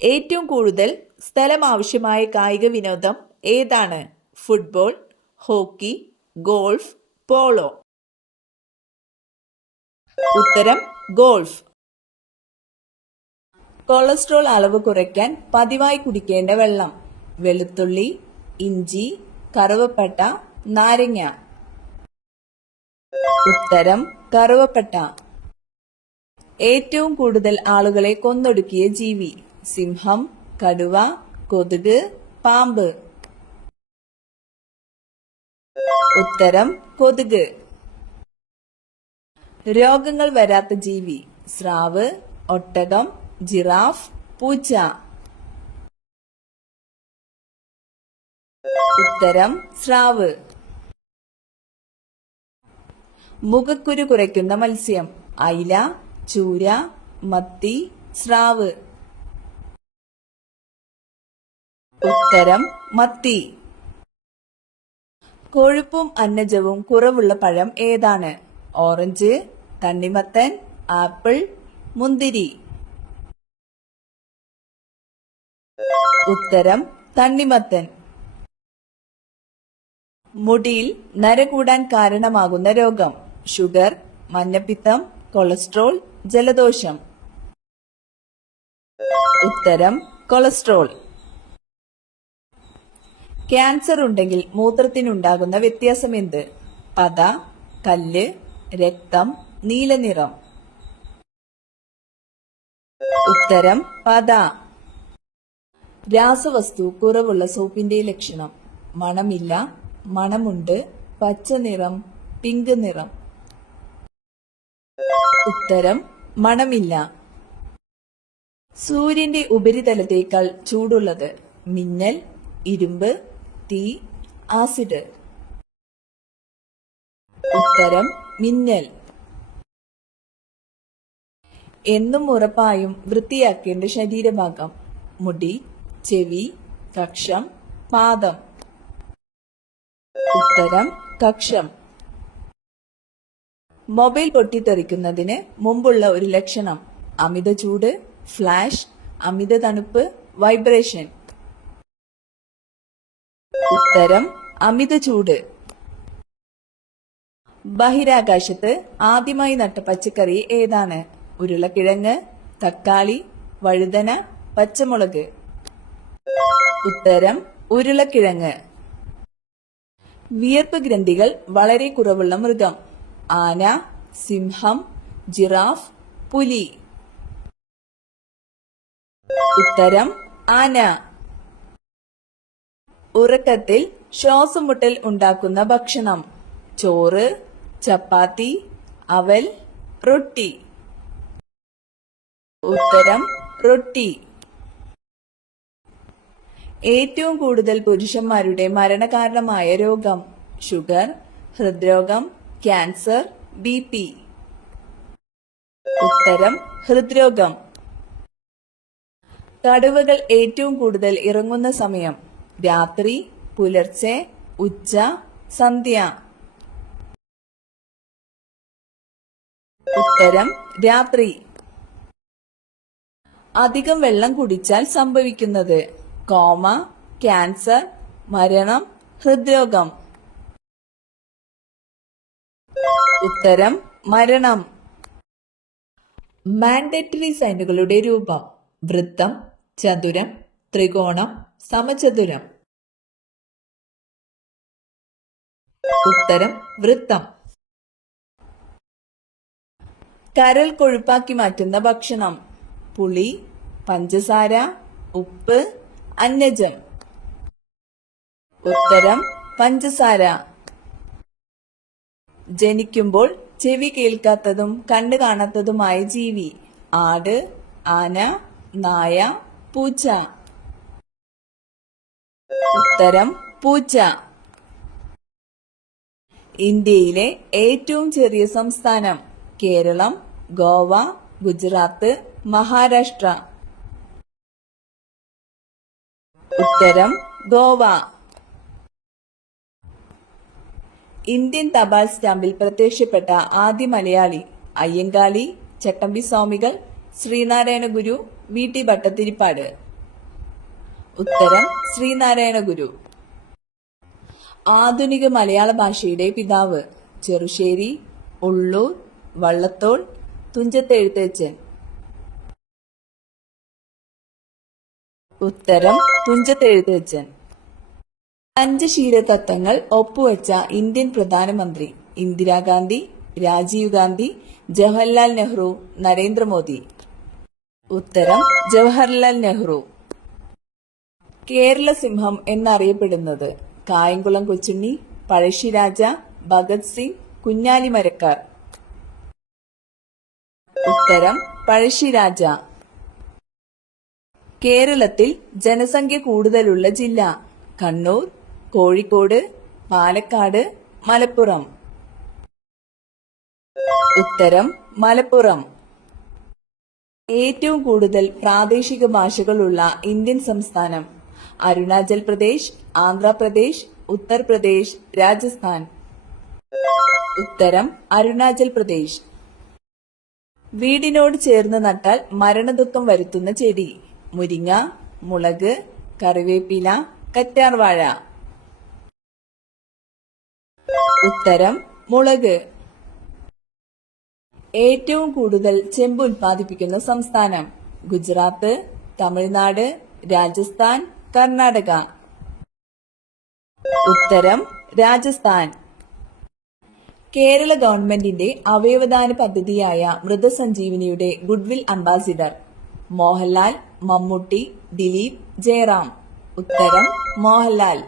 ഏറ്റവും കൂടുതൽ സ്ഥലം ആവശ്യമായ കായിക വിനോദം ഏതാണ്? Football, hockey, golf, polo. ഉത്തരം ഗോൾഫ്. കൊളസ്ട്രോൾ അളവ് കുറയ്ക്കാൻ പതിവായി കുടിക്കേണ്ട വെള്ളം: വെളുത്തുള്ളി, ഇഞ്ചി, കറുവപ്പട്ട, നാരങ്ങ. ഉത്തരം കറുവപ്പട്ട. ഏറ്റവും കൂടുതൽ ആളുകളെ കൊന്നൊടുക്കിയ ജീവി: സിംഹം, കടുവ, കൊതുക്, പാമ്പ്. ഉത്തരം കൊതുക്. രോഗങ്ങൾ വരാത്ത ജീവി: സ്രാവ്, ഒട്ടകം, ജിറാഫ്, പൂച്ച. ഉത്തരം സ്രാവ്. മുഖക്കുരു കുറയ്ക്കുന്ന മത്സ്യം: അയില, ചൂര, മത്തി, സ്രാവ്. ഉത്തരം മത്തി. കൊഴുപ്പും അന്നജവും കുറവുള്ള പഴം ഏതാണ്? ഓറഞ്ച്, തണ്ണിമത്തൻ, ആപ്പിൾ, മുന്തിരി. ഉത്തരം തണ്ണിമത്തൻ. മുടിയിൽ നര കൂടാൻ കാരണമാകുന്ന രോഗം: ഷുഗർ, മഞ്ഞപ്പിത്തം, കൊളസ്ട്രോൾ, ജലദോഷം. ഉത്തരം കൊളസ്ട്രോൾ. ക്യാൻസർ ഉണ്ടെങ്കിൽ മൂത്രത്തിനുണ്ടാകുന്ന വ്യത്യാസം എന്ത്? പത, കല്ല്, രക്തം, നീലനിറം. ഉത്തരം പത. രാസവസ്തു കുറവുള്ള സോപ്പിന്റെ ലക്ഷണം: മണമില്ല, മണമുണ്ട്, പച്ച നിറം, പിങ്ക് നിറം. ഉത്തരം മണമില്ല. സൂര്യന്റെ ഉപരിതലത്തേക്കാൾ ചൂടുള്ളത്: മിന്നൽ, ഇരുമ്പ്, തീ, ആസിഡ്. ഉത്തരം മിന്നൽ. എന്നും ഉറപ്പായും വൃത്തിയാക്കേണ്ട ശരീരഭാഗം: മുടി, ചെവി, കക്ഷം, പാദം. ഉത്തരം കക്ഷം. മൊബൈൽ പൊട്ടിത്തെറിക്കുന്നതിന് മുമ്പുള്ള ഒരു ലക്ഷണം: അമിത ചൂട്, ഫ്ലാഷ്, അമിത തണുപ്പ്, വൈബ്രേഷൻ. ഉത്തരം അമിത ചൂട്. ബഹിരാകാശത്ത് ആദ്യമായി നട്ട പച്ചക്കറി ഏതാണ്? ഉരുളക്കിഴങ്ങ്, തക്കാളി, വഴുതന, പച്ചമുളക്. ഉത്തരം ഉരുളക്കിഴങ്ങ്. വിയർപ്പ് ഗ്രന്ഥികൾ വളരെ കുറവുള്ള മൃഗം: ആന, സിംഹം, ജിറാഫ്, പുലി. ഉത്തരം ആന. ഉറക്കത്തിൽ ശ്വാസമുട്ടൽ ഉണ്ടാക്കുന്ന ഭക്ഷണം: ചോറ്, ചപ്പാത്തി, അവൽ, റൊട്ടി. ഉത്തരം റൊട്ടി. ഏറ്റവും കൂടുതൽ പുരുഷന്മാരുടെ മരണകാരണമായ രോഗം: ഷുഗർ, ഹൃദ്രോഗം, ക്യാൻസർ, BP. ഉത്തരം ഹൃദ്രോഗം. കടുവകൾ ഏറ്റവും കൂടുതൽ ഇറങ്ങുന്ന സമയം: രാത്രി, പുലർച്ചെ, ഉച്ച, സന്ധ്യ. ഉത്തരം രാത്രി. അധികം വെള്ളം കുടിച്ചാൽ സംഭവിക്കുന്നത്: കോമ, ക്യാൻസർ, മരണം, ഹൃദ്രോഗം. ഉത്തരം മരണം. മാൻഡേറ്ററി സൈനുകളുടെ രൂപം: വൃത്തം, ചതുരം, ത്രികോണം, സമചതുരം. ഉത്തരം വൃത്തം. കരൾ കൊഴുപ്പാക്കി മാറ്റുന്ന ഭക്ഷണം: പുളി, പഞ്ചസാര, ഉപ്പ്, അന്നജം. ഉത്തരം പഞ്ചസാര. ജനിക്കുമ്പോൾ ചെവി കേൾക്കാത്തതും കണ്ണ് കാണാത്തതുമായ ജീവി: ആട്, ആന, നായ, പൂച്ച. ഉത്തരം പൂച്ച. ഇന്ത്യയിലെ ഏറ്റവും ചെറിയ സംസ്ഥാനം: കേരളം, ഗോവ, ഗുജറാത്ത്, മഹാരാഷ്ട്ര. ഉത്തരം ഗോവ. ഇന്ത്യൻ തപാൽ സ്റ്റാമ്പിൽ പ്രത്യക്ഷപ്പെട്ട ആദ്യ മലയാളി: അയ്യങ്കാളി, ചട്ടമ്പി സ്വാമികൾ, ശ്രീനാരായണ ഗുരു, VT ഭട്ടതിരിപ്പാട്. ഉത്തരം ശ്രീനാരായണ ഗുരു. ആധുനിക മലയാള ഭാഷയുടെ പിതാവ്. ചെറുശ്ശേരി, ഉള്ളൂർ, വള്ളത്തോൾ, തുഞ്ചത്ത് എഴുത്തച്ഛൻ. ഉത്തരം തുഞ്ചത്ത് എഴുത്തച്ഛൻ. പഞ്ചശീല തത്വങ്ങൾ ഒപ്പുവെച്ച ഇന്ത്യൻ പ്രധാനമന്ത്രി. ഇന്ദിരാഗാന്ധി, രാജീവ് ഗാന്ധി, ജവഹർലാൽ നെഹ്റു, നരേന്ദ്രമോദി. ഉത്തരം ജവഹർലാൽ നെഹ്റു. കേരള സിംഹം എന്നറിയപ്പെടുന്നത്. കായംകുളം കൊച്ചുണ്ണി, പഴശ്ശിരാജ, ഭഗത് സിംഗ്, കുഞ്ഞാലി മരക്കാർ. ഉത്തരം പഴശ്ശിരാജ. കേരളത്തിൽ ജനസംഖ്യ കൂടുതലുള്ള ജില്ല. കണ്ണൂർ, കോഴിക്കോട്, പാലക്കാട്, മലപ്പുറം. ഉത്തരം മലപ്പുറം. ഏറ്റവും കൂടുതൽ പ്രാദേശിക ഭാഷകളുള്ള ഇന്ത്യൻ സംസ്ഥാനം. അരുണാചൽ പ്രദേശ്, ആന്ധ്രാപ്രദേശ്, ഉത്തർപ്രദേശ്, രാജസ്ഥാൻ. ഉത്തരം അരുണാചൽ പ്രദേശ്. വീടിനോട് ചേർന്ന് നട്ടാൽ മരണദുഃഖം വരുത്തുന്ന ചെടി. മുരിങ്ങ, മുളക്, കറിവേപ്പില, കറ്റാർവാഴ. ഉത്തരം മുളക്. ഏറ്റവും കൂടുതൽ ചെമ്പ് ഉൽപ്പാദിപ്പിക്കുന്ന സംസ്ഥാനം. ഗുജറാത്ത്, തമിഴ്നാട്, രാജസ്ഥാൻ, കർണാടക. ഉത്തരം രാജസ്ഥാൻ. കേരള ഗവൺമെന്റിന്റെ അവയവദാന പദ്ധതിയായ മൃതസഞ്ജീവനിയുടെ ഗുഡ്വിൽ അംബാസിഡർ. മോഹൻലാൽ, മമ്മൂട്ടി, ദിലീപ്, ജയറാം. ഉത്തരം മോഹൻലാൽ.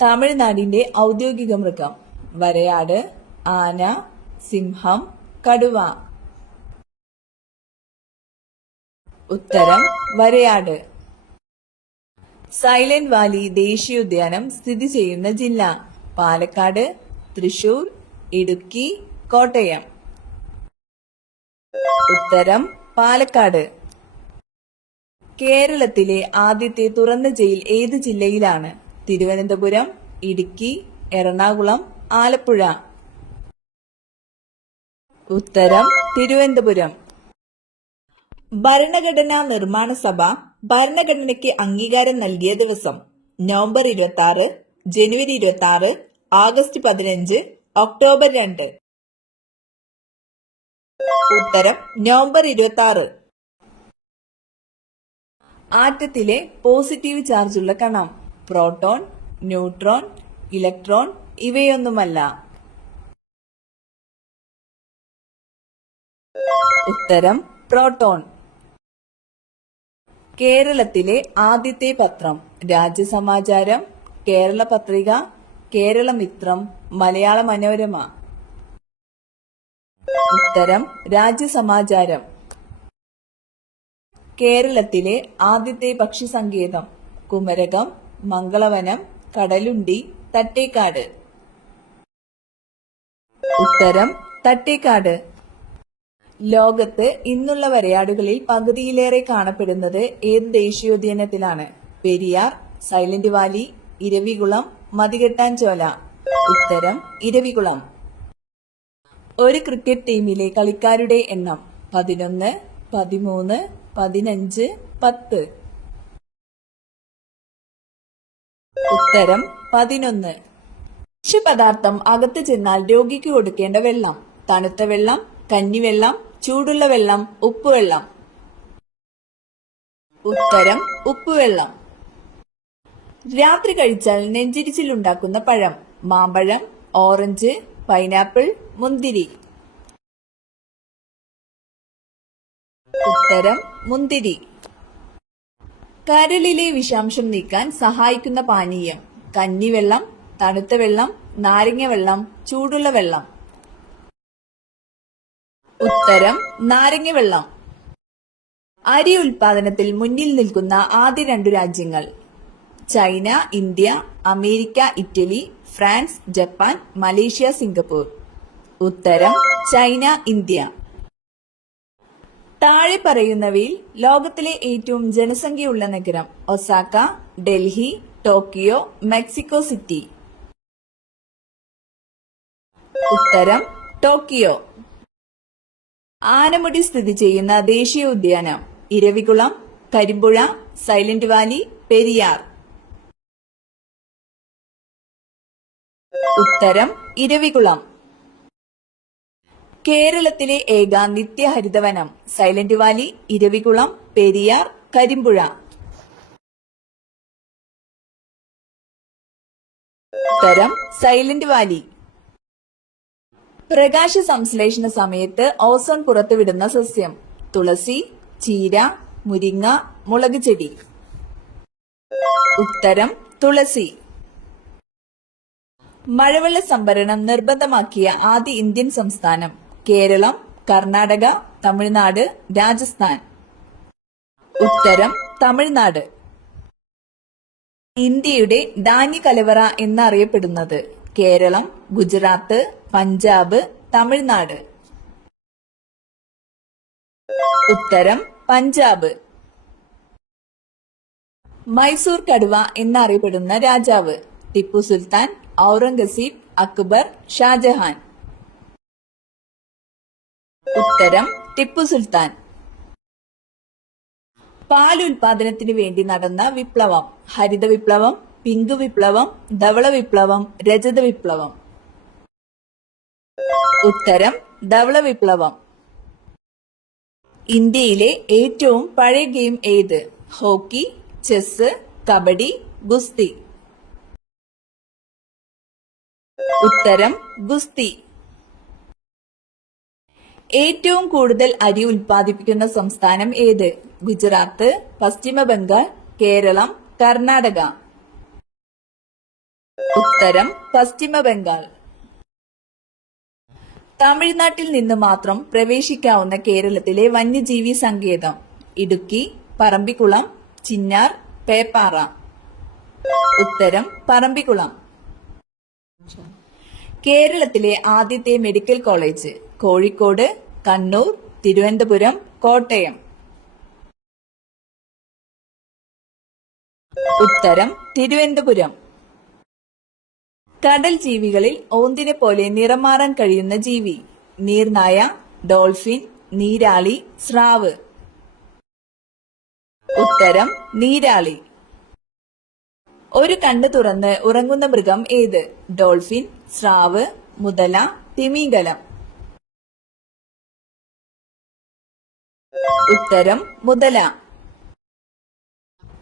തമിഴ്നാടിന്റെ ഔദ്യോഗിക മൃഗം. വരയാട്, ആന, സിംഹം, കടുവ. ഉത്തരം വരയാട്. സൈലന്റ് വാലി ദേശീയോദ്യാനം സ്ഥിതി ചെയ്യുന്ന ജില്ല. പാലക്കാട്, തൃശൂർ, ഇടുക്കി, കോട്ടയം. ഉത്തരം പാലക്കാട്. കേരളത്തിലെ ആദ്യത്തെ തുറന്ന ജയിൽ ഏത് ജില്ലയിലാണ്? തിരുവനന്തപുരം, ഇടുക്കി, എറണാകുളം, ആലപ്പുഴ. ഉത്തരം തിരുവനന്തപുരം. ഭരണഘടനാ നിർമ്മാണ സഭ ഭരണഘടനയ്ക്ക് അംഗീകാരം നൽകിയ ദിവസം. നവംബർ 26, ജനുവരി 26, ആഗസ്റ്റ് 15, ഒക്ടോബർ 2. ഉത്തരം നവംബർ 26. ആറ്റത്തിലെ പോസിറ്റീവ് ചാർജുള്ള കണം. പ്രോട്ടോൺ, ന്യൂട്രോൺ, ഇലക്ട്രോൺ ഇവയൊന്നുമല്ല. ഉത്തരം പ്രോട്ടോൺ. കേരളത്തിലെ ആദ്യത്തെ പത്രം. രാജ്യസമാചാരം, കേരള പത്രിക, കേരളമിത്രം, മലയാള മനോരമ. ഉത്തരം രാജ്യസമാചാരം. കേരളത്തിലെ ആദ്യത്തെ പക്ഷി സങ്കേതം. കുമരകം, മംഗളവനം, കടലുണ്ടി, തട്ടേക്കാട്. ഉത്തരം തട്ടേക്കാട്. ലോകത്ത് ഇന്നുള്ള വരയാടുകളിൽ പകുതിയിലേറെ കാണപ്പെടുന്നത് ഏത് ദേശീയോദ്യാനത്തിലാണ്? Periyar, silent valley, Eravikulam, Mathikettan Chola. ഉത്തരം ഇരവികുളം. ഒരു ക്രിക്കറ്റ് ടീമിലെ കളിക്കാരുടെ എണ്ണം. 11, 13, 15, 10. ഉത്തരം 11. ഭക്ഷ്യപദാർത്ഥം അകത്ത് ചെന്നാൽ രോഗിക്ക് കൊടുക്കേണ്ട വെള്ളം. തണുത്ത വെള്ളം, കഞ്ഞിവെള്ളം, ചൂടുള്ള വെള്ളം, ഉപ്പുവെള്ളം. ഉത്തരം ഉപ്പുവെള്ളം. രാത്രി കഴിച്ചാൽ നെഞ്ചിരിച്ചിലുണ്ടാക്കുന്ന പഴം. മാമ്പഴം, ഓറഞ്ച്, പൈനാപ്പിൾ, മുന്തിരി. ഉത്തരം മുന്തിരി. കരളിലെ വിഷാംശം നീക്കാൻ സഹായിക്കുന്ന പാനീയം. കഞ്ഞിവെള്ളം, തണുത്ത വെള്ളം, നാരങ്ങ വെള്ളം, ചൂടുള്ള വെള്ളം. ഉത്തരം നാരങ്ങ വെള്ളം. അരി ഉൽപാദനത്തിൽ മുന്നിൽ നിൽക്കുന്ന ആദ്യ 2 രാജ്യങ്ങൾ. China, India, America, Italy, France, Japan, Malaysia, Singapore. ഉത്തരം ചൈന, ഇന്ത്യ. താഴെ പറയുന്നവയിൽ ലോകത്തിലെ ഏറ്റവും ജനസംഖ്യയുള്ള നഗരം. Osaka, Delhi, Tokyo, Mexico city. ഉത്തരം ടോക്കിയോ. ആനമുടി സ്ഥിതി ചെയ്യുന്ന ദേശീയോദ്യാനം. Eravikulam, Karimpuzha, silent Valley, Periyar. ഉത്തരം ഇരവികുളം. കേരളത്തിലെ ഏക നിത്യഹരിതവനം സൈലന്റ് വാലി, ഇരവികുളം, പെരിയാർ, കരിമ്പുഴ. ഉത്തരം സൈലന്റ് വാലി. പ്രകാശ സംശ്ലേഷണ സമയത്ത് ഓസോൺ പുറത്തുവിടുന്ന സസ്യം തുളസി, ചീര, മുരിങ്ങ, മുളക് ചെടി. ഉത്തരം തുളസി. മഴവെള്ള സംഭരണം നിർബന്ധമാക്കിയ ആദ്യ ഇന്ത്യൻ സംസ്ഥാനം കേരളം, കർണാടക, തമിഴ്നാട്, രാജസ്ഥാൻ. ഉത്തരം തമിഴ്നാട്. ഇന്ത്യയുടെ ധാന്യ കലവറ എന്നറിയപ്പെടുന്നത് കേരളം, ഗുജറാത്ത്, പഞ്ചാബ്, തമിഴ്നാട്. ഉത്തരം പഞ്ചാബ്. മൈസൂർ കടുവ എന്നറിയപ്പെടുന്ന രാജാവ് ടിപ്പു സുൽത്താൻ, ഔറംഗസീബ്, അക്ബർ, ഷാജഹാൻ. ഉത്തരം ടിപ്പു സുൽത്താൻ. പാൽ ഉൽപാദനത്തിന് വേണ്ടി നടന്ന വിപ്ലവം ഹരിത വിപ്ലവം, പിങ്ക് വിപ്ലവം, ധവള വിപ്ലവം, രജത വിപ്ലവം. ഉത്തരം ധവള വിപ്ലവം. ഇന്ത്യയിലെ ഏറ്റവും പഴയ ഗെയിം ഏത്? ഹോക്കി, ചെസ്, കബഡി, ഗുസ്തി. ഉത്തരം ഗുസ്തി. ഏറ്റവും കൂടുതൽ അരി ഉൽപ്പാദിപ്പിക്കുന്ന സംസ്ഥാനം ഏത്? ഗുജറാത്ത്, പശ്ചിമ ബംഗാൾ, കേരളം, കർണാടക. ഉത്തരം പശ്ചിമ ബംഗാൾ. തമിഴ്നാട്ടിൽ നിന്ന് മാത്രം പ്രവേശിക്കാവുന്ന കേരളത്തിലെ വന്യജീവി സങ്കേതം ഇടുക്കി, പറമ്പിക്കുളം, ചിന്നാർ, പേപ്പാറ. ഉത്തരം പറമ്പിക്കുളം. കേരളത്തിലെ ആദ്യത്തെ മെഡിക്കൽ കോളേജ് കോഴിക്കോട്, കണ്ണൂർ, തിരുവനന്തപുരം, കോട്ടയം. ഉത്തരം തിരുവനന്തപുരം. കടൽ ജീവികളിൽ ഓന്തിനെ പോലെ നിറം മാറാൻ കഴിയുന്ന ജീവി നീർനായ, ഡോൾഫിൻ, നീരാളി, സ്രാവ്. ഉത്തരം നീരാളി. ഒരു കണ്ണ് തുറന്ന് ഉറങ്ങുന്ന മൃഗം ഏത്? ഡോൾഫിൻ, സ്രാവ്, മുതല, തിമിംഗലം. ഉത്തരം മുതല.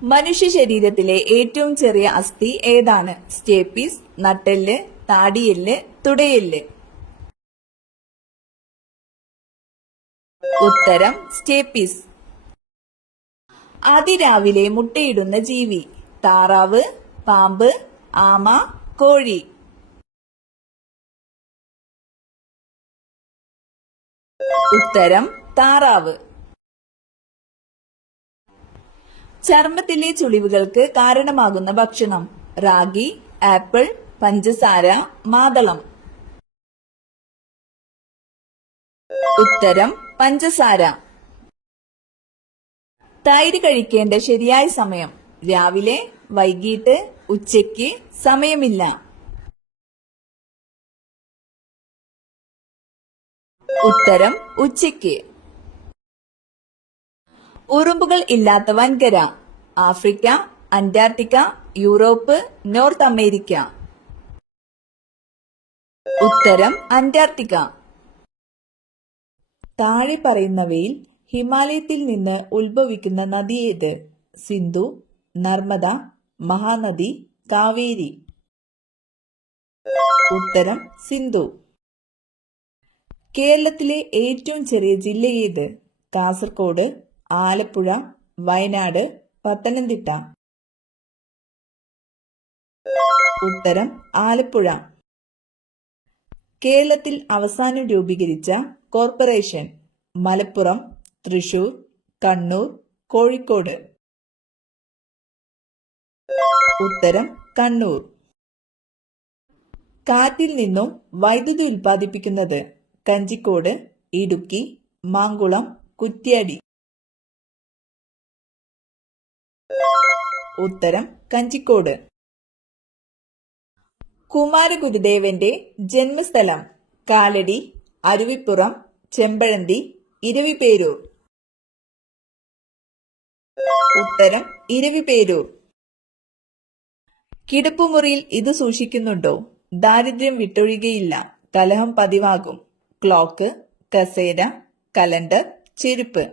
മനുഷ്യ ശരീരത്തിലെ ഏറ്റവും ചെറിയ അസ്ഥി ഏതാണ്? സ്റ്റേപ്പീസ്, നട്ടെല്ല്, താടിയെല്ല്, തുടയെല്ല്. ഉത്തരം സ്റ്റേപ്പീസ്. അതിരാവിലെ മുട്ടയിടുന്ന ജീവി താറാവ്, പാമ്പ്, ആമ, കോഴി. ഉത്തരം താറാവ്. ചർമ്മത്തിലെ ചുളിവുകൾക്ക് കാരണമാകുന്ന ഭക്ഷണം റാഗി, ആപ്പിൾ, പഞ്ചസാര, മാതളം. ഉത്തരം പഞ്ചസാര. തൈര് കഴിക്കേണ്ട ശരിയായ സമയം രാവിലെ, വൈകിട്ട്, ഉച്ചയ്ക്ക്, സമയമില്ല. ഉത്തരം ഉച്ചയ്ക്ക്. ഉറുമ്പുകൾ ഇല്ലാത്ത വൻകര Africa, Antarctica, Europe, North America. ഉത്തരം അന്റാർട്ടിക്ക. താഴെ പറയുന്നവയിൽ ഹിമാലയത്തിൽ നിന്ന് ഉത്ഭവിക്കുന്ന നദി ഏത്? സിന്ധു, നർമ്മദ, മഹാനദി, കാവേരി. ഉത്തരം സിന്ധു. കേരളത്തിലെ ഏറ്റവും ചെറിയ ജില്ല ഏത്? കാസർഗോഡ്, ആലപ്പുഴ, വയനാട്, പത്തനംതിട്ട. ഉത്തരം ആലപ്പുഴ. കേരളത്തിൽ അവസാനം രൂപീകരിച്ച കോർപ്പറേഷൻ മലപ്പുറം, തൃശൂർ, കണ്ണൂർ, കോഴിക്കോട്. ഉത്തരം കണ്ണൂർ. കാറ്റിൽ നിന്നും വൈദ്യുതി ഉൽപ്പാദിപ്പിക്കുന്നത് കഞ്ചിക്കോട്, ഇടുക്കി, മാങ്കുളം, കുറ്റ്യാടി. ഉത്തരം കഞ്ചിക്കോട്. കുമാരഗുരുദേവന്റെ ജന്മസ്ഥലം കാലടി, അരുവിപ്പുറം, ചെമ്പഴന്തി, ഇരവിപേരൂർ. ഉത്തരം ഇരവിപേരൂർ. കിടപ്പുമുറിയിൽ ഇത് സൂക്ഷിക്കുന്നുണ്ടോ? ദാരിദ്ര്യം വിട്ടൊഴികയില്ല, കലഹം പതിവാകും. ക്ലോക്ക്, കസേര, കലണ്ടർ, ചെരുപ്പ്.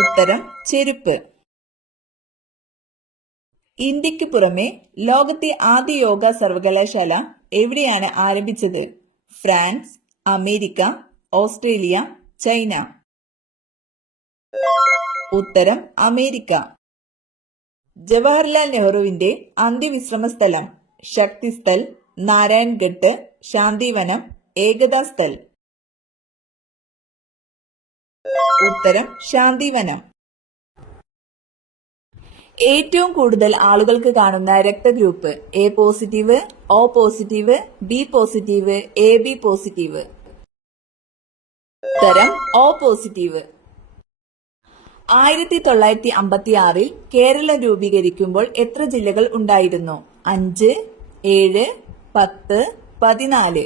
ഉത്തരം ചെരുപ്പ്. ഇന്ത്യക്ക് പുറമെ ലോകത്തെ ആദ്യ യോഗ സർവകലാശാല എവിടെയാണ് ആരംഭിച്ചത്? France, America, Australia, China. ഉത്തരം അമേരിക്ക. ജവഹർലാൽ നെഹ്റുവിന്റെ അന്ത്യവിശ്രമ സ്ഥലം? ശക്തിസ്ഥൽ, നാരായൺഘട്ട്, ശാന്തിവനം, ഏകതാ സ്ഥൽ. ഉത്തരം ശാന്തിവനം. ഏറ്റവും കൂടുതൽ ആളുകൾക്ക് കാണുന്ന രക്തഗ്രൂപ്പ്? A positive, O positive, B positive, A B positive. ഉത്തരം ഒ പോസിറ്റീവ്. 1956 കേരളം രൂപീകരിക്കുമ്പോൾ എത്ര ജില്ലകൾ ഉണ്ടായിരുന്നു? 5, 7, 10, 14.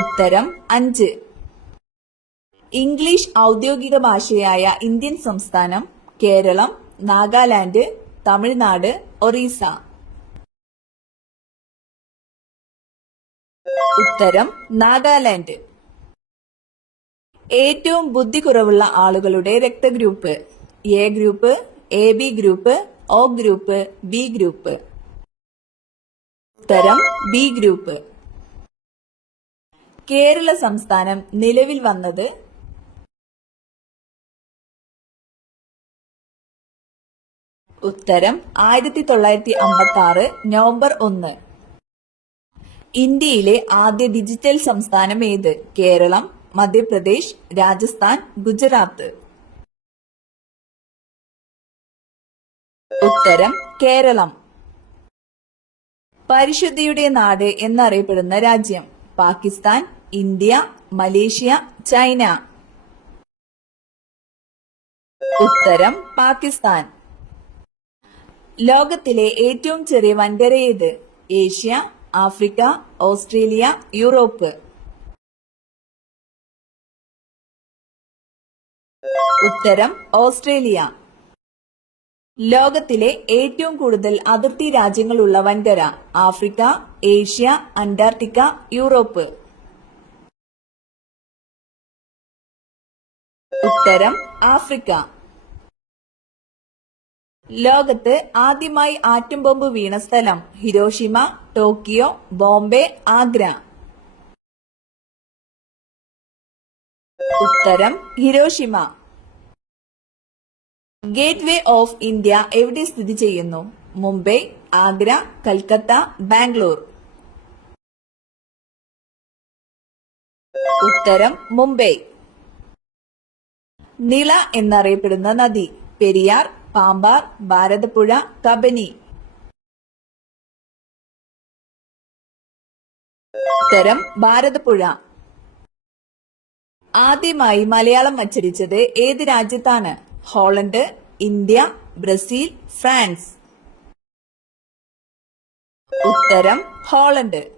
ഉത്തരം 5. ഇംഗ്ലീഷ് ഔദ്യോഗിക ഭാഷയായ ഇന്ത്യൻ സംസ്ഥാനം? കേരളം, നാഗാലാൻഡ്, തമിഴ്നാട്, ഒറീസ. ഉത്തരം നാഗാലാൻഡ്. ഏറ്റവും ബുദ്ധി കുറവുള്ള ആളുകളുടെ രക്തഗ്രൂപ്പ്? A group, A B group, O group, B group. ഉത്തരം ബി ഗ്രൂപ്പ്. കേരള സംസ്ഥാനം നിലവിൽ വന്നത്? ഉത്തരം 1956 നവംബർ 1. ഇന്ത്യയിലെ ആദ്യ ഡിജിറ്റൽ സംസ്ഥാനം ഏത്? കേരളം, മധ്യപ്രദേശ്, രാജസ്ഥാൻ, ഗുജറാത്ത്. ഉത്തരം കേരളം. പരിശുദ്ധിയുടെ നാട് എന്നറിയപ്പെടുന്ന രാജ്യം? Pakistan, India, Malaysia, China. ഉത്തരം പാകിസ്ഥാൻ. ലോകത്തിലെ ഏറ്റവും ചെറിയ വൻകര ഏത്? Asia, Africa, Australia, Europe. ഉത്തരം ഓസ്ട്രേലിയ. ലോകത്തിലെ ഏറ്റവും കൂടുതൽ അതിർത്തി രാജ്യങ്ങളുള്ള വൻകര? Africa, Asia, Antarctica, Europe. ഉത്തരം ആഫ്രിക്ക. ലോകത്ത് ആദ്യമായി ആറ്റം ബോംബ് വീണ സ്ഥലം? Hiroshima, Tokyo, Bombay, Agra. ഉത്തരം Hiroshima. Gateway of India എവിടെ സ്ഥിതി ചെയ്യുന്നു? മുംബൈ, ആഗ്ര, കൽക്കത്ത, ബാംഗ്ലൂർ. ഉത്തരം മുംബൈ. നിള എന്നറിയപ്പെടുന്ന നദി? പെരിയാർ, പാമ്പാർ, ഭാരതപ്പുഴ, കബനി. ഉത്തരം ഭാരതപ്പുഴ. ആദ്യമായി മലയാളം അച്ചടിച്ചത് ഏത് രാജ്യത്താണ്? Holland, India, Brazil, France. ഉത്തരം ഹോളണ്ട്.